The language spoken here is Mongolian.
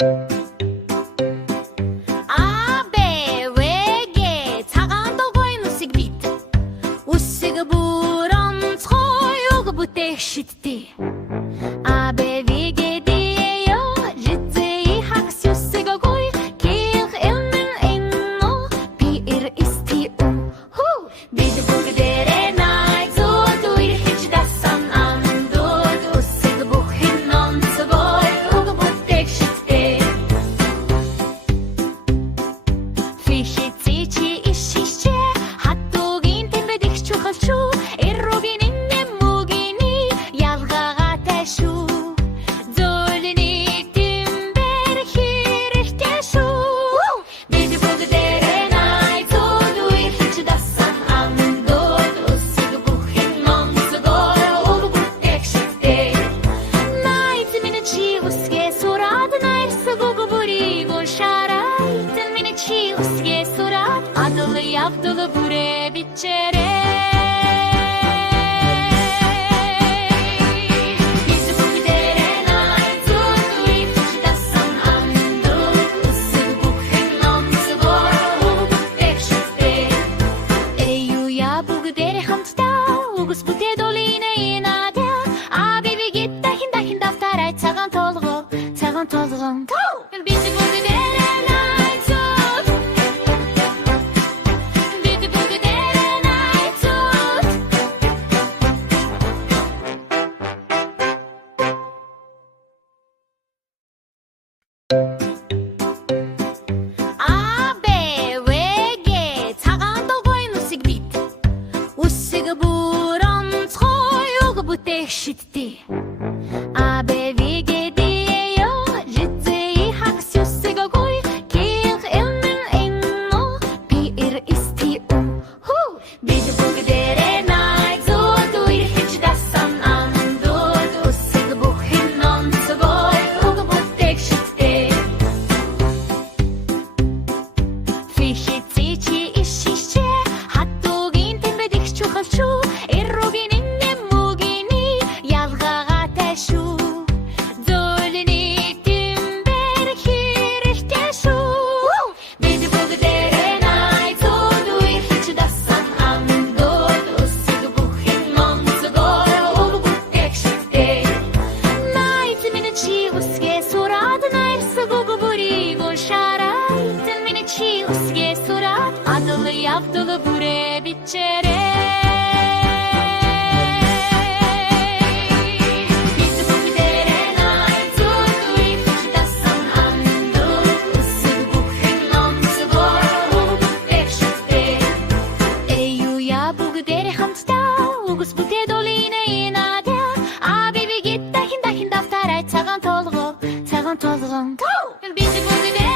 A, B, V, G цагаан дугуйн үсэг бит үсэг бурамцгой уг бүтээх шидтэй A, B, V, G, D, E, J, Z, I хагас үсэг гой K, L, N, O, P, R, S, T, U бид бүгдээрээ найзууд үерхэж дасан амдууд үсэг бүхэн онцгой уг бүтээх шидтэй Фишицичи ишишче хаттугийн тэмбэдэх чухалчу эррогийн нэмүгини ялгага тэшу зөөлний тэмбэр хэрэгтэшу бид бүгдээрээ найзууд үерхэж дасан амдууд үсэг бүхэн онцгой уг бүтээх шидтэй найз минь чи үсгээ сураад найрсаг уг бүрийг шарайт минь чи үсгээ сураад адал явдал бүрээ бичээрээ бид бүгдээрээ найзууд үерхэж дасан амдууд үсэг бүхэн онцгой уг бүтээх шидтэй Эю я бүгдээрээ хамтдаа үгс бүтээ долины надя А бибигит дахин давтарай цагаан толгоо бид бүгдээрээ найзууд бид бүгдээрээ найзууд A, B, V, G цагаан дугуйн үсэг бит үсэг бурамцгой уг бүтээх шидтэй A, B, V, G, D, E, J, Z, I хагас үсэг гой K, L, N, O, P, R, S, T, U бид бүгдээрээ найзууд үерхэж дасан амдууд үсэг бүхэн онцгой уг бүтээх шидтэй Фишицичи ишишче хаттугийн тэмбэдэх чухалчу эррогийн нэмүгини ялгага тэшу зөөлний тэмбэр хэрэгтэшу бид бүгдээрээ найзууд үерхэж дасан амдууд үсэг бүхэн онцгой уг бүтээх шидтэй найз минь чи үсгээ сураад найрсаг уг бүрийг шарайт минь чи үсгээ сураад адал явдал бүрээ бичээрээ бид бүгдээрээ найзууд үерхэж дасан амдууд үсэг бүхэн онцгой уг бүтээх шидтэй Эю я бүгдээрээ хамтдаа үгс бүтээ долины надя А бибигит дахин давтарай цагаан толгоо бид бүгдээрээ